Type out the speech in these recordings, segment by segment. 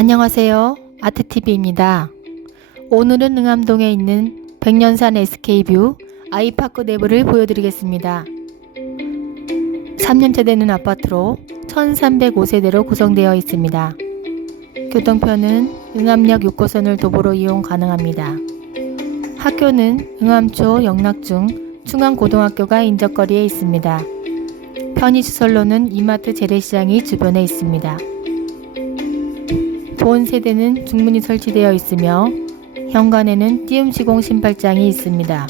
안녕하세요. 아트TV입니다. 오늘은 응암동에 있는 백년산 SK뷰 아이파크 내부를 보여드리겠습니다. 3년째 되는 아파트로 1305세대로 구성되어 있습니다. 교통편은 응암역 6호선을 도보로 이용 가능합니다. 학교는 응암초 영락중 중앙고등학교가 인접거리에 있습니다. 편의시설로는 이마트 재래시장이 주변에 있습니다. 본 세대는 중문이 설치되어 있으며 현관에는 띄움 시공 신발장이 있습니다.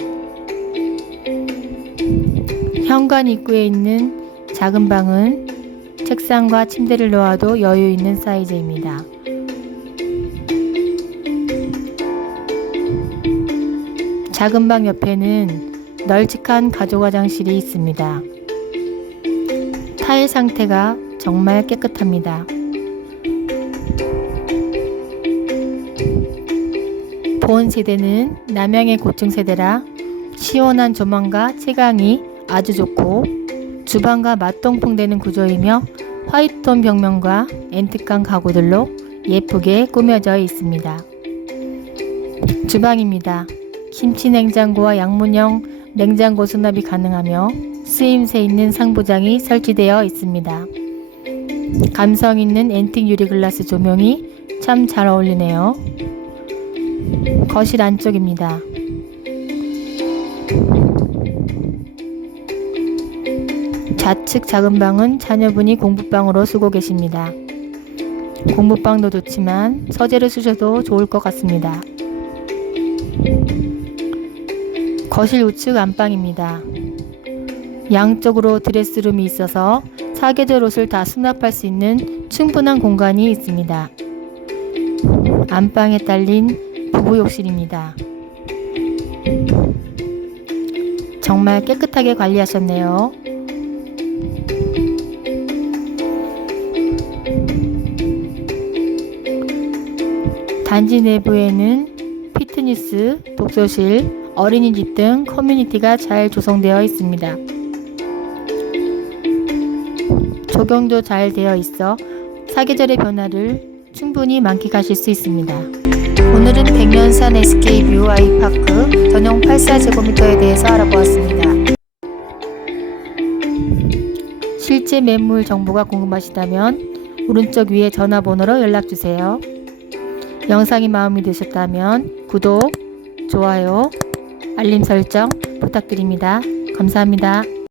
현관 입구에 있는 작은 방은 책상과 침대를 놓아도 여유 있는 사이즈입니다. 작은 방 옆에는 널찍한 가족 화장실이 있습니다. 타일 상태가 정말 깨끗합니다. 본 세대는 남양의 고층 세대라 시원한 조망과 채광이 아주 좋고 주방과 맞동풍 되는 구조이며 화이트톤 벽면과 앤틱한 가구들로 예쁘게 꾸며져 있습니다. 주방입니다. 김치 냉장고와 양문형 냉장고 수납이 가능하며 쓰임새 있는 상부장이 설치되어 있습니다. 감성 있는 앤틱 유리 글라스 조명이 참 잘 어울리네요. 거실 안쪽입니다. 좌측 작은 방은 자녀분이 공부방으로 쓰고 계십니다. 공부방도 좋지만 서재를 쓰셔도 좋을 것 같습니다. 거실 우측 안방입니다. 양쪽으로 드레스룸이 있어서 사계절 옷을 다 수납할 수 있는 충분한 공간이 있습니다. 안방에 딸린 부부 욕실입니다. 정말 깨끗하게 관리하셨네요. 단지 내부에는 피트니스, 독서실, 어린이집 등 커뮤니티가 잘 조성되어 있습니다. 조경도 잘 되어 있어 사계절의 변화를 충분히 만끽하실 수 있습니다. 오늘은 백년산 SK뷰 아이 파크 전용 84제곱미터에 대해서 알아보았습니다. 실제 매물 정보가 궁금하시다면 오른쪽 위에 전화번호로 연락주세요. 영상이 마음에 드셨다면 구독, 좋아요, 알림 설정 부탁드립니다. 감사합니다.